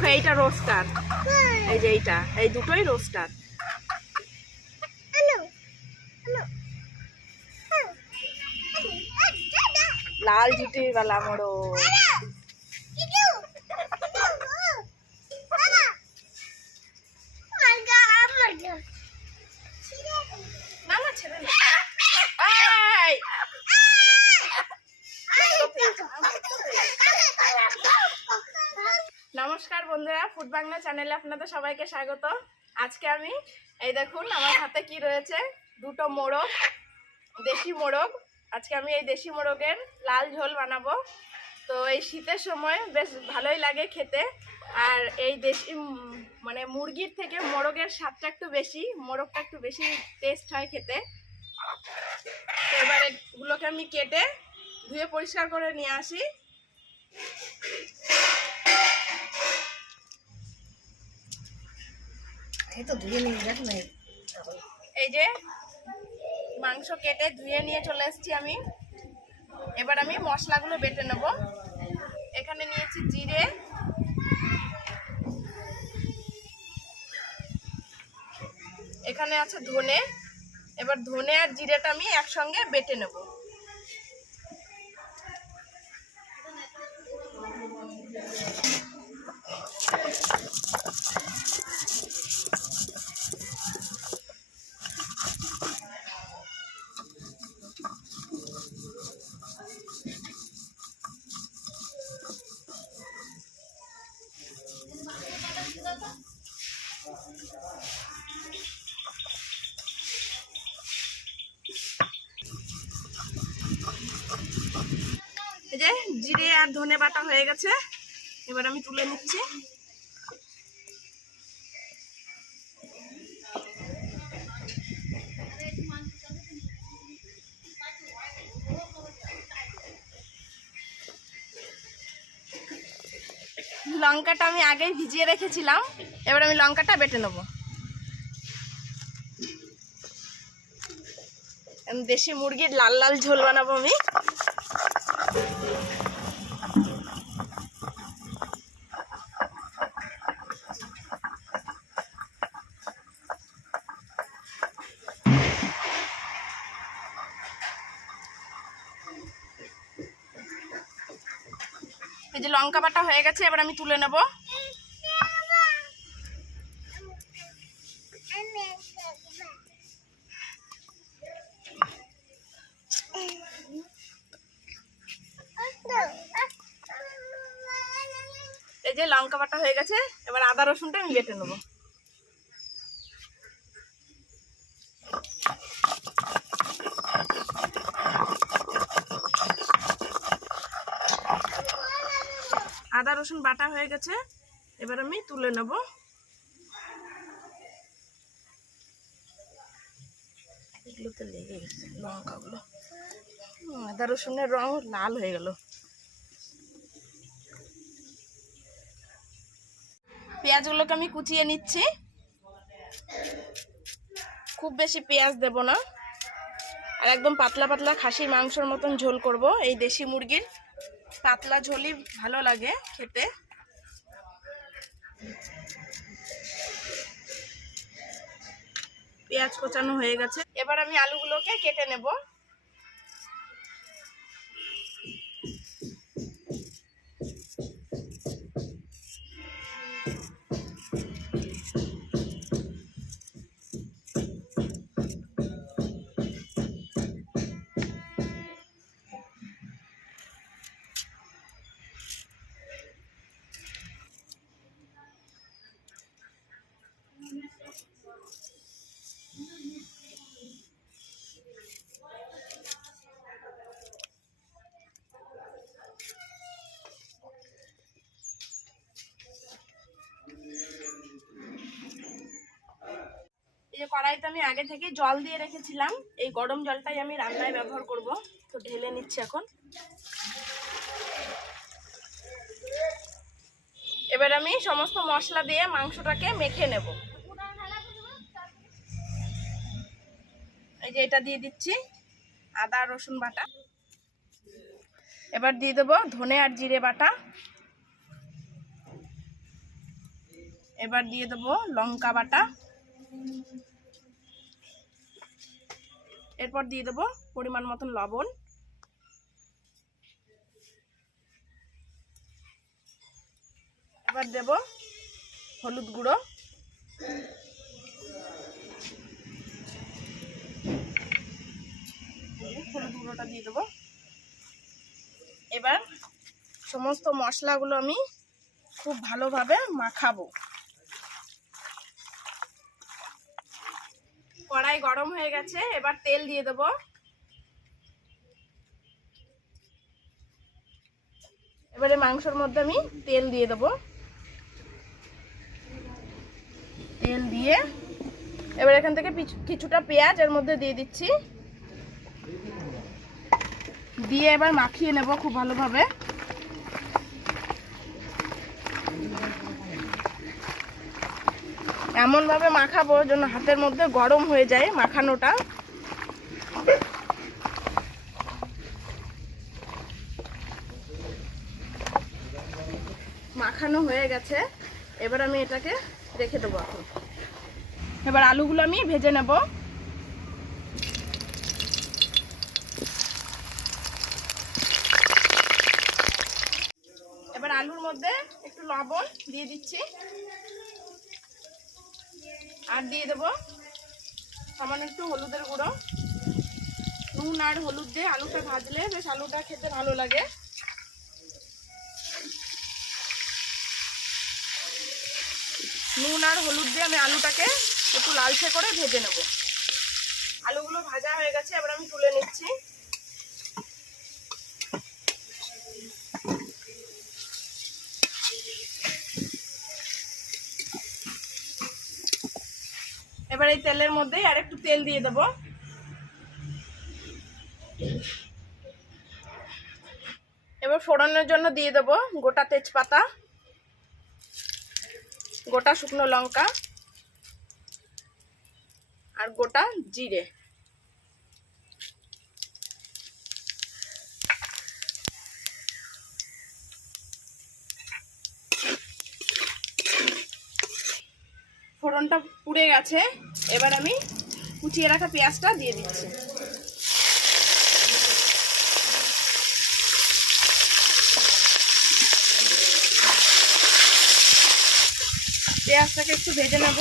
দেখো এইটা রোস্টার, এই যে এইটা, এই দুটোই রোস্টার। লাল জিটিওয়ালা মোড়ো। নমস্কার বন্ধুরা, ফুড বাংলা চ্যানেলে আপনাদের সবাইকে স্বাগত। আজকে আমি এই দেখুন আমার হাতে কি রয়েছে, দুটো মোরগ, দেশি মোরগ। আজকে আমি এই দেশি মোরগের লাল ঝোল বানাবো। তো এই শীতের সময় বেশ ভালোই লাগে খেতে। আর এই দেশি মানে মুরগির থেকে মোরগের স্বাদটা একটু বেশি, মোরগটা একটু বেশি টেস্ট হয় খেতে। তো এবার এগুলোকে আমি কেটে ধুয়ে পরিষ্কার করে নিয়ে আসি। এই যে মাংস কেটে ধুয়ে নিয়ে চলে এসেছি আমি। এবার আমি মশলাগুলো বেটে নেব। এখানে নিয়েছি জিরে, এখানে আছে ধনে। এবার ধনে আর জিরেটা আমি একসঙ্গে বেটে নেব। এই যে জিরে আর ধনে বাটা হয়ে গেছে, এবার আমি তুলে নিচ্ছি। লঙ্কাটা আমি আগেই ভিজিয়ে রেখেছিলাম, এবার আমি লঙ্কাটা বেটে নেব। দেশি মুরগির লাল লাল ঝোল বানাবো আমি। এই যে লঙ্কা বাটা হয়ে গেছে, এবার আমি তুলে নেব। এই যে লঙ্কা বাটা হয়ে গেছে, এবার আদা রসুনটা আমি বেটে নেব। আদা রসুন বাটা হয়ে গেছে, এবার আমি তুলে নেব। এগুলোতে লেগে গেছে লঙ্কাগুলো, আদা রসুনের রং লাল হয়ে গেল। পেঁয়াজগুলোকে আমি কুচিয়ে নিচ্ছি। খুব বেশি পেঁয়াজ দেব না, আর একদম পাতলা পাতলা খাসির মাংসের মতন ঝোল করব। এই দেশি মুরগির পাতলা ঝোলই ভালো লাগে খেতে। পেঁয়াজ কোচানো হয়ে গেছে, এবার আমি আলুগুলোকে কেটে নেব। এই যে কড়াইতে আমি আগে থেকে জল দিয়ে রেখেছিলাম, এই গরম জলটাই আমি রান্নায় ব্যবহার করব। তো ঢেলে নিচ্ছি এখন। এবার আমি সমস্ত মশলা দিয়ে মাংসটাকে মেখে নেব। এই যে এটা দিয়ে দিচ্ছি আদা রসুন বাটা। এবার দিয়ে দেবো ধনে আর জিরে বাটা। এবার দিয়ে দেবো লঙ্কা বাটা, এরপর দিয়ে দেবো পরিমাণ মতন লবণ, এবার দেব হলুদ গুঁড়ো, হলুদ গুঁড়োটা দিয়ে দেবো। এবার সমস্ত মশলাগুলো আমি খুব ভালোভাবে মাখাবো। কড়াই গরম হয়ে গেছে, এবার তেল দিয়ে দেবো। এবারে মাংসের মধ্যে আমি তেল দিয়ে দেবো। তেল দিয়ে এবার এখান থেকে কিছুটা পেঁয়াজ এর মধ্যে দিয়ে দিচ্ছি, দিয়ে এবার মাখিয়ে নেব খুব ভালোভাবে। এমনভাবে মাখাবো যেন হাতের মধ্যে গরম হয়ে যায় মাখানোটা। মাখানো হয়ে গেছে, এবার আমি এটাকে রেখে দেবো। এখন এবার আলুগুলো আমি ভেজে নেব। এবার আলুর মধ্যে একটু লবণ দিয়ে দিচ্ছি, আর দিয়ে দেবো সামান্য একটু হলুদের গুঁড়ো। নুন আর হলুদ দিয়ে আলুটা ভাজলে বেশ আলুটা খেতে ভালো লাগে। নুন আর হলুদ দিয়ে আমি আলুটাকে একটু লালচে করে ভেজে নেব। আলুগুলো ভাজা হয়ে গেছে, এবার আমি তুলে নিচ্ছি। এবার এই তেলের মধ্যে আর একটু তেল দিয়ে দেব। এবার ফোড়নের জন্য দিয়ে দেব গোটা তেজপাতা, গোটা শুকনো লঙ্কা আর গোটা জিরে। ফোড়নটা পুড়ে গেছে, এবার আমি কুচিয়ে রাখা পেঁয়াজটা দিয়ে দিচ্ছি। পেঁয়াজটাকে একটু ভেজে নেব।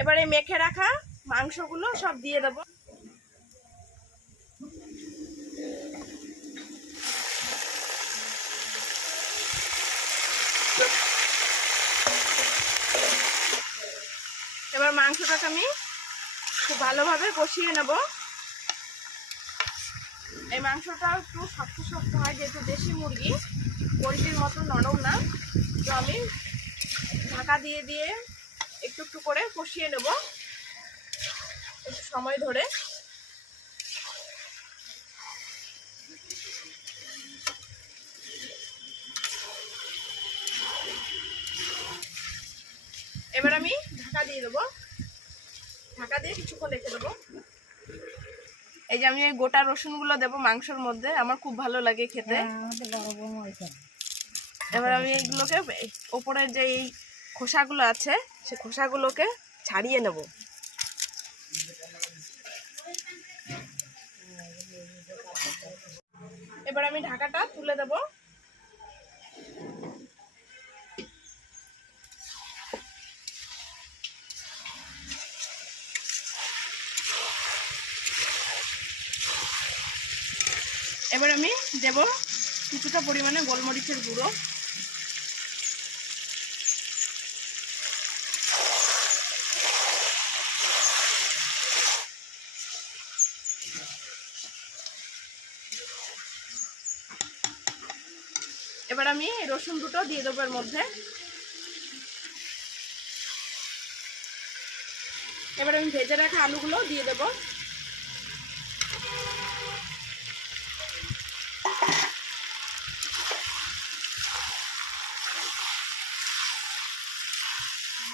এবারে মেখে রাখা মাংসগুলো সব দিয়ে দেব। এবার মাংসটাকে আমি খুব ভালোভাবে কষিয়ে নেব। এই মাংসটা একটু শক্ত শক্ত হয়, যেহেতু দেশি মুরগি, পোলট্রির মতো নরম না। তো আমি ঢাকা দিয়ে দিয়ে একটু একটু করে কষিয়ে নেব একটু সময় ধরে। এবার আমি ঢাকা দিয়ে দেবো, ঢাকা দিয়ে কিছুক্ষণ রেখে দেবো। এই যে আমি এই গোটা রসুনগুলো দেবো মাংসের মধ্যে, আমার খুব ভালো লাগে খেতে। এবার আমি এইগুলোকে ওপরের যে এই খোসাগুলো আছে সে খোসাগুলোকে ছাড়িয়ে নেব। এবার আমি ঢাকাটা তুলে দেব। এবার আমি দেব কিছুটা পরিমাণে গোলমরিচের গুঁড়ো, এবার আমি রসুন দুটো দিয়ে দেবো এর মধ্যে। এবার আমি ভেজে রাখা আলুগুলো দিয়ে দেবো।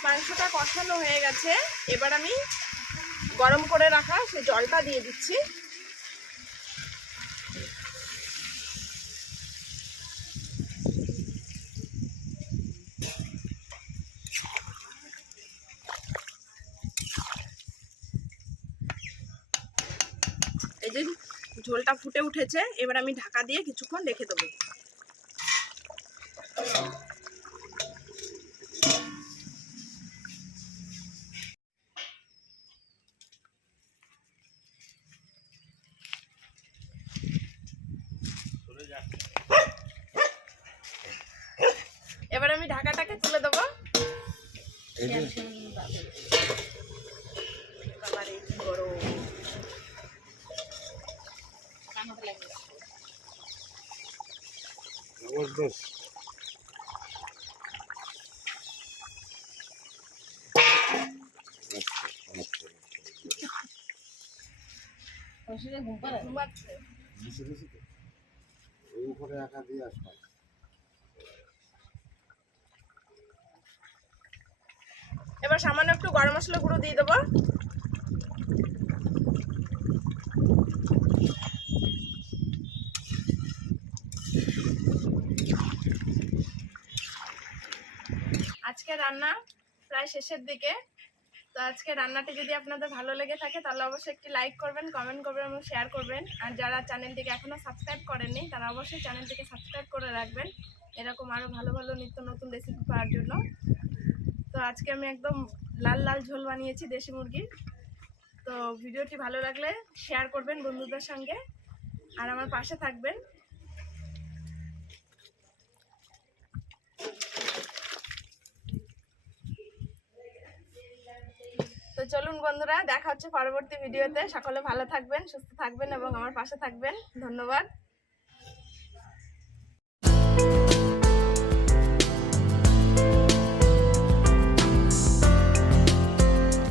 মাংসটা কষানো হয়ে গেছে, এবার আমি গরম করে রাখা সে জলটা দিয়ে দিচ্ছি। এই যে ঝোলটা ফুটে উঠেছে, এবার আমি ঢাকা দিয়ে কিছুক্ষণ রেখে দেবো। এবার আমি ঢাকাটাকে তুলে দেবো। এবার সামান্য একটু গরম মশলা গুঁড়ো দিয়ে দেবো। আজকে রান্না প্রায় শেষের দিকে। তো আজকে রান্নাটি যদি আপনাদের ভালো লেগে থাকে তাহলে অবশ্যই একটি লাইক করবেন, কমেন্ট করবেন এবং শেয়ার করবেন। আর যারা চ্যানেলটিকে এখনও সাবস্ক্রাইব করেননি তারা অবশ্যই চ্যানেলটিকে সাবস্ক্রাইব করে রাখবেন এরকম আরও ভালো ভালো নিত্য নতুন রেসিপি পাওয়ার জন্য। তো আজকে আমি একদম লাল লাল ঝোল বানিয়েছি দেশি মুরগির। তো ভিডিওটি ভালো লাগলে শেয়ার করবেন বন্ধুদের সঙ্গে আর আমার পাশে থাকবেন। তো চলুন বন্ধুরা, দেখা হচ্ছে পরবর্তী ভিডিওতে। সকলে ভালো থাকবেন, সুস্থ থাকবেন এবং আমার পাশে থাকবেন। ধন্যবাদ।